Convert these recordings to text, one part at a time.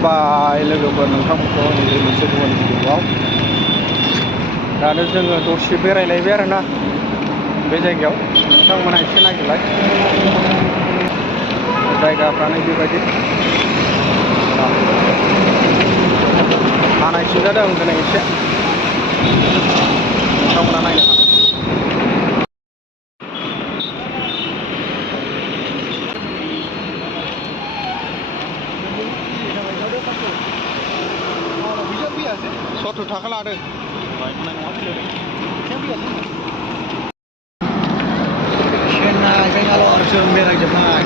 खुलुमबाय लोगोफोर नोंथांमोनखौ आंनि मोनसे गुबुन भिडिअ'आव दानो जोङो दसे बेरायलायबाय आरोना बे जायगायाव नोंथांमोना एसे नागिरलाय जायगाफ्रानो बेबायदि हानायसिन जादों दिनै एसे नोंथांमोना नायनो हागोन। सत्तुर थाखा लादों जों बेरायजोबनाय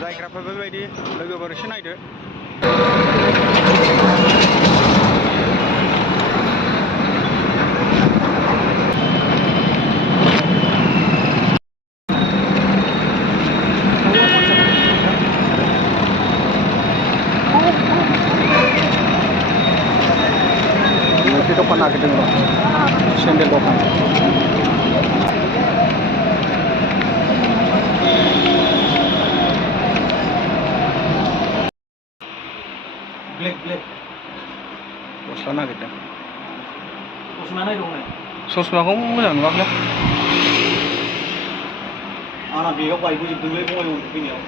जायगाफ्रा बेबायदि लोगोफोर एसे नायदो। मोनसे दखान नागिरदों र' सेन्देल दखान गस्ला नागिरदों ससमाखौ मोजां नुवाखैलै आंना बेगाव बायबोजोबदोंलै बङाइगाव फैनायाव